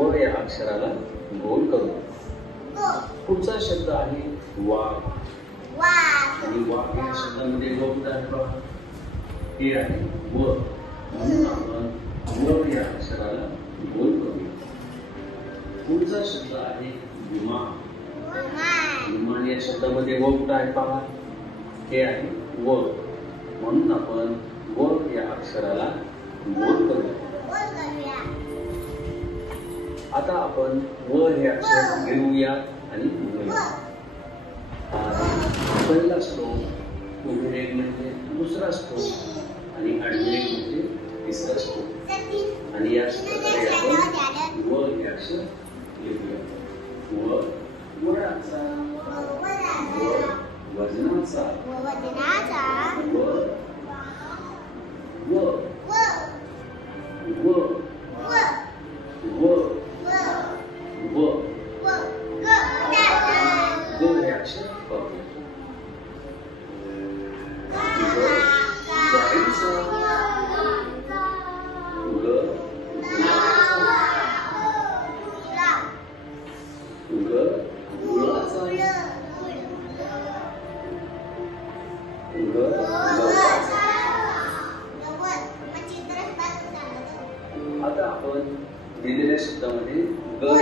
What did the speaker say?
व या अक्षराला गोल करू. पुढचा शब्द आहे वाघ. आणि वाघ या शब्दामध्ये व कुठे आहे बघा, हे आहे व, म्हणून आपण व या अक्षराला गोल करू. पुढचा शब्द आहे विमान. विमान या शब्दामध्ये व कुठे आहे पहा, हे आहे व, म्हणून आपण व या अक्षराला गोल करूया. आता आपण व हे अक्षर गिरवूया आणि उघडूया. पहिला स्ट्रोक, उभी रेघ म्हणजे दुसरा स्ट्रोक आणि आडवी रेघ म्हणजे तिसरा स्ट्रोक. आणि या प्रकारे आपण व हे अक्षर लिहूया. व वडाचा, व वजनाचा, व व व व व ग हे अक्षर पाहूया. गाईचा, ग गुळाचा, आता आपण दिलेल्या शब्दामध्ये ग